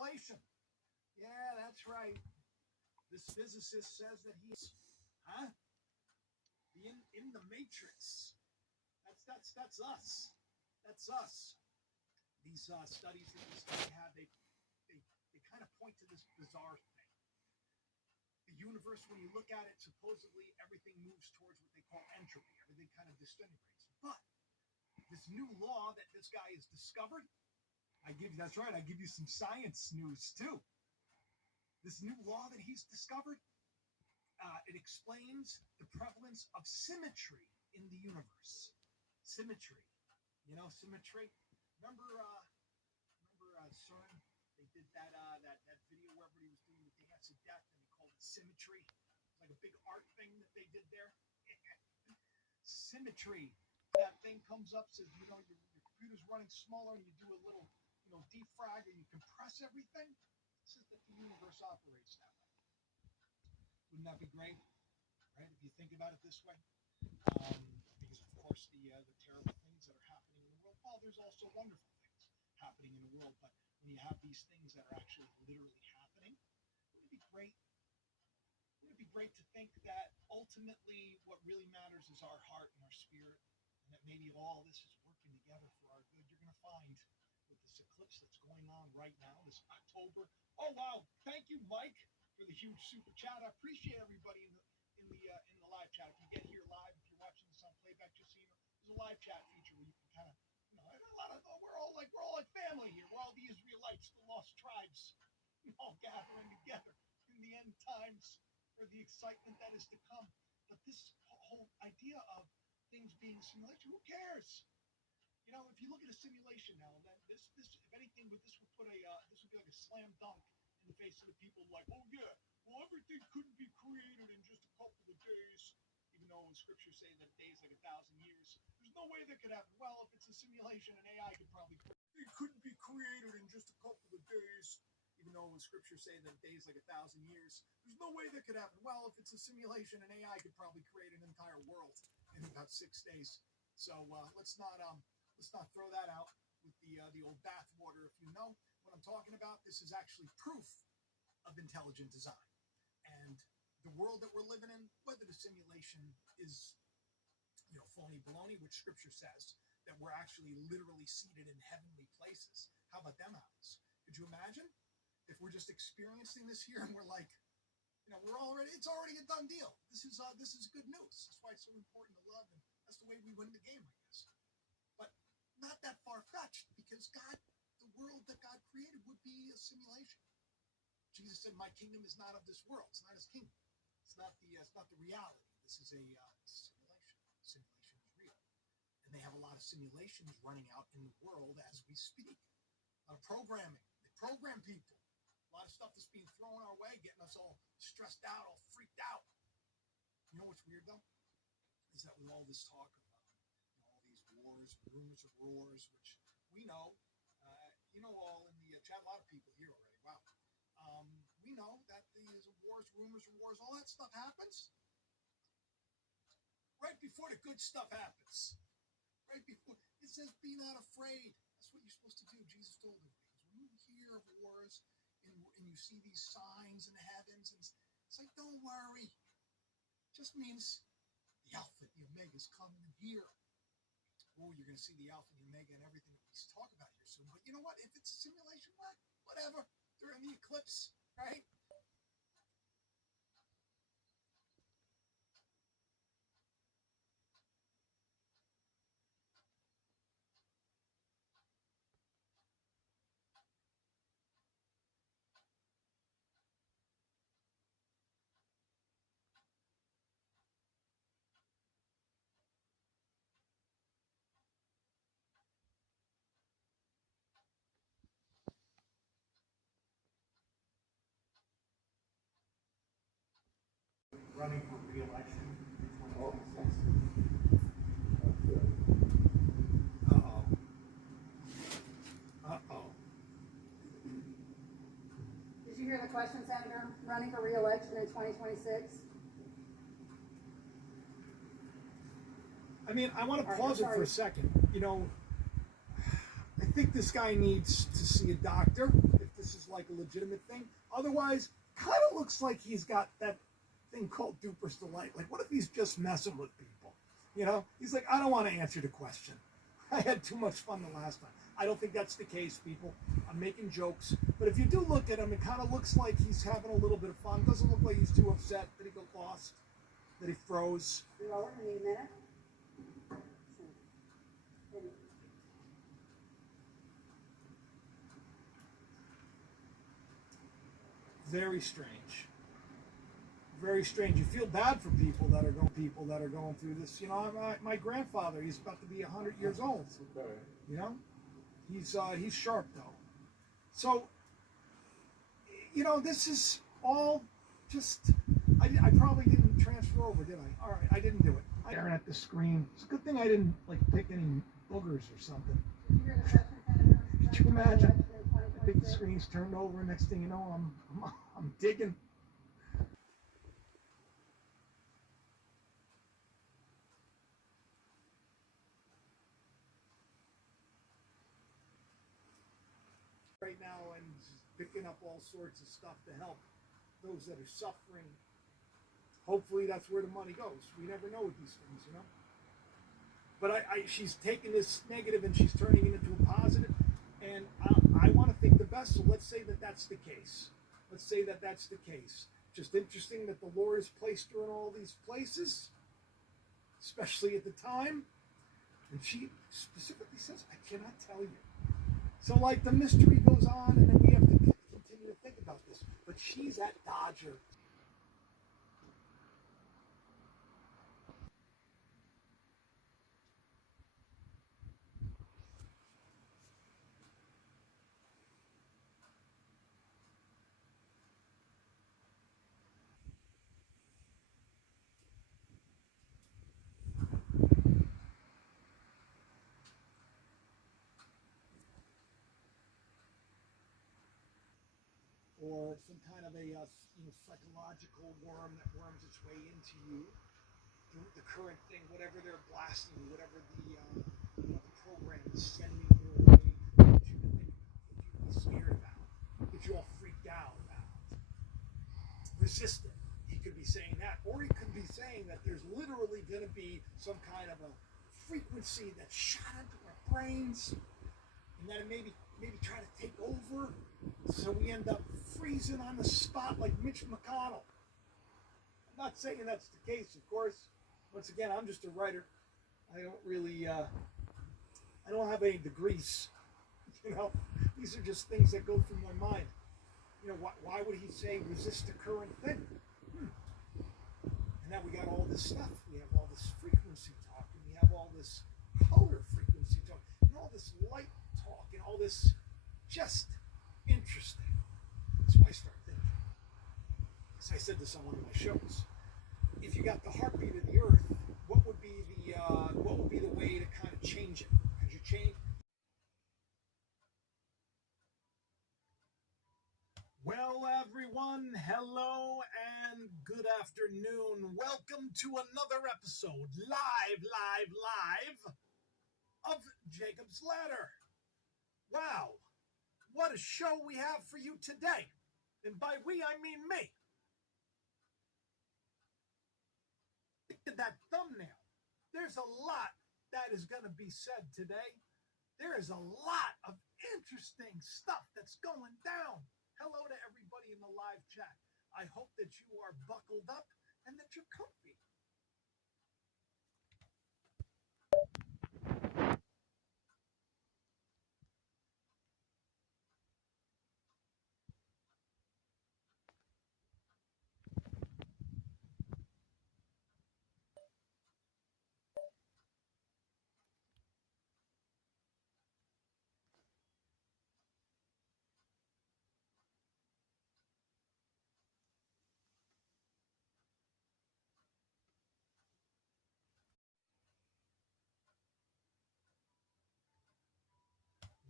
simulation. Yeah, that's right. This physicist says that he's, in the matrix. That's us. That's us. These studies that this guy had, they kind of point to this bizarre thing. The universe, when you look at it, supposedly everything moves towards what they call entropy. Everything kind of disintegrates. But this new law that this guy has discovered, that's right, I give you some science news too. This new law that he's discovered, it explains the prevalence of symmetry in the universe. Symmetry. You know, symmetry. Remember CERN? They did that video where everybody was doing the dance of death, and they called it symmetry. It's like a big art thing that they did there. Symmetry. That thing comes up, says, you know, your computer's running smaller, and you do a little, defrag, and you compress everything. It says that the universe operates that way. Wouldn't that be great? Right? If you think about it this way. Because of course the terrible things that are happening in the world. Well, there's also wonderful things happening in the world, but when you have these things that are actually literally happening, wouldn't it be great? Wouldn't it be great to think that ultimately what really matters is our heart and our spirit, and that maybe all this is working together for our good? You're going to find with this eclipse that's going on right now, this October. Oh wow! Thank you, Mike, for the huge super chat. I appreciate everybody in the live chat. If you get here live, if you're watching this on playback, just so you know, there's a live chat feature where you can kind of, we're all like family here. We're all the Israelites, the lost tribes, all gathering together in the end times for the excitement that is to come. But this whole idea of things being a simulation, who cares? You know, if you look at a simulation now, then this if anything, but this would put this would be like a slam dunk in the face of the people like, oh yeah, well, everything couldn't be created in just a couple of days, even though in scripture say that days like 1,000 years. There's no way that could happen. Well, if it's a simulation, an AI could probably. It couldn't be created in just a couple of days, even though in scripture say that days like 1,000 years. There's no way that could happen. Well, if it's a simulation, an AI could probably create an entire world in about 6 days. So let's not throw that out with the old bathwater. If you know what I'm talking about, this is actually proof of intelligent design. And the world that we're living in, whether the simulation is, phony baloney, which scripture says that we're actually literally seated in heavenly places. How about them apples? Could you imagine if we're just experiencing this here and we're like, it's already a done deal. This is good news. That's why it's so important to love, and that's the way we win the game, I guess. But not that far-fetched, because the world that God created would be a simulation. Jesus said, my kingdom is not of this world. It's not his kingdom. It's not the reality. This is a simulation. Simulation is real. And they have a lot of simulations running out in the world as we speak. A lot of programming. They program people. A lot of stuff that's being thrown our way, getting us all stressed out, all freaked out. You know what's weird, though? Is that with all this talk of all these wars, rumors of wars, which we know, all in the chat, a lot of people here already. Wow. We know that these wars, rumors of wars, all that stuff happens right before the good stuff happens. Right before. It says, be not afraid. That's what you're supposed to do. Jesus told them. When you hear of wars and you see these signs in the heavens, and it's like, don't worry. It just means the Alpha and the Omega is coming in here. Oh, you're going to see the Alpha and the Omega and everything that we talk about here soon. But you know what? If it's a simulation, whatever. During the eclipse, right? Running for re-election in 2026. Uh-oh. Did you hear the question, Senator? Running for re-election in 2026? I mean, I want to pause it for a second. I think this guy needs to see a doctor if this this is like a legitimate thing. Otherwise, kind of looks like he's got that thing called duper's delight. Like, what if he's just messing with people? You know, he's like, I don't want to answer the question. I had too much fun the last time. I don't think that's the case, people. I'm making jokes. But if you do look at him, it kind of looks like he's having a little bit of fun. Doesn't look like he's too upset that he got lost, that he froze. Lower, need a minute. Very strange. Very strange. You feel bad for people that are going through this. You know, my grandfather, he's about to be 100 years old. Okay. You know, he's sharp though. So, you know, this is all just. I probably didn't transfer over, did I? All right, I didn't do it. I staring at the screen. It's a good thing I didn't like pick any boogers or something. Did you hear the question, Senator? Could you imagine? I think the 2026? screen's turned over. Next thing you know, I'm digging. Right now, and picking up all sorts of stuff to help those that are suffering. Hopefully, that's where the money goes. We never know with these things, you know. But she's taking this negative and she's turning it into a positive, and I want to think the best. So let's say that that's the case. Let's say that that's the case. Just interesting that the Lord has placed her in all these places, especially at the time. And she specifically says, "I cannot tell you." So, like, the mystery goes on, and then we have to continue to think about this. But she's at Dodger. Or some kind of a psychological worm that worms its way into you. The current thing, whatever they're blasting, whatever the program is sending your way, get you to think about, get you to be scared about, get you all freaked out about. Resist it. He could be saying that, or he could be saying that there's literally going to be some kind of a frequency that's shot into our brains, and that it maybe try to take over, so we end up freezing on the spot like Mitch McConnell. I'm not saying that's the case, of course. Once again, I'm just a writer. I don't really, I don't have any degrees. You know, these are just things that go through my mind. You know, why would he say resist the current thing? And now we got all this stuff. We have all this frequency talk, and we have all this color frequency talk, and all this light talk, and all this just interesting. That's why I start thinking. As I said this on one of my shows, if you got the heartbeat of the earth, what would be the way to kind of change it? Could you change? Well, everyone, hello and good afternoon. Welcome to another episode, live of Jacob's Ladder. Wow, what a show we have for you today. And by we, I mean me. Look at that thumbnail. There's a lot that is going to be said today. There is a lot of interesting stuff that's going down. Hello to everybody in the live chat. I hope that you are buckled up and that you're comfy.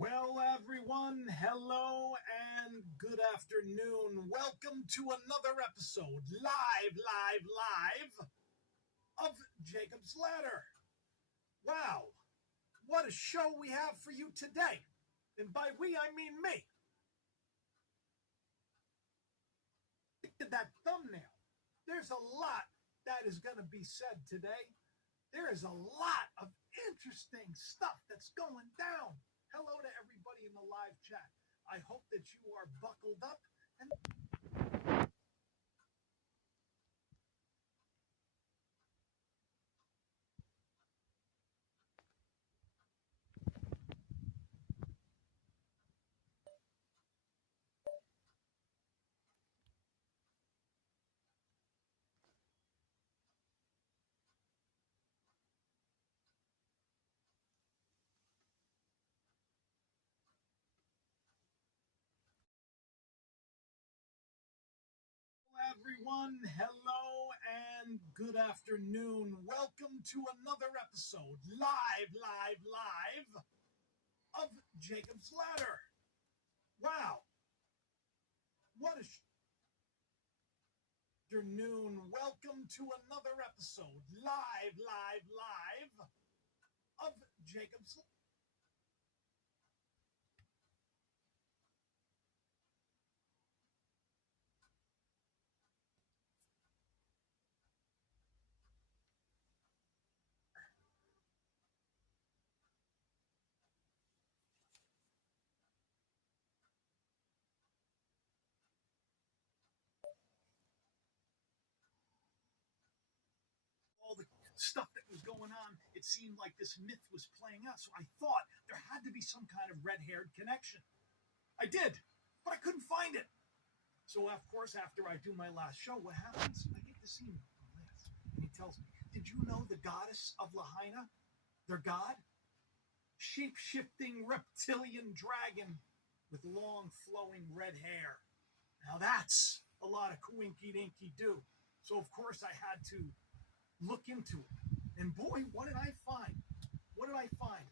Well, everyone, hello and good afternoon. Welcome to another episode, live of Jacob's Ladder. Wow, what a show we have for you today. And by we, I mean me. at that thumbnail. There's a lot that is going to be said today. There is a lot of interesting stuff that's going down. Hello to everybody in the live chat. I hope that you are buckled up and everyone, hello and good afternoon. Welcome to another episode, live of Jacob's Ladder. Wow. What a afternoon. Welcome to another episode, live of Jacob's Ladder. All the stuff that was going on, it seemed like this myth was playing out. So I thought there had to be some kind of red-haired connection. I did, but I couldn't find it. So of course, after I do my last show, what happens? I get this email from Liz, and he tells me, "Did you know the goddess of Lahaina, their god, shape-shifting reptilian dragon with long flowing red hair? Now that's a lot of coinky-dinky-doo." So of course I had to look into it. And boy, what did I find? What did I find?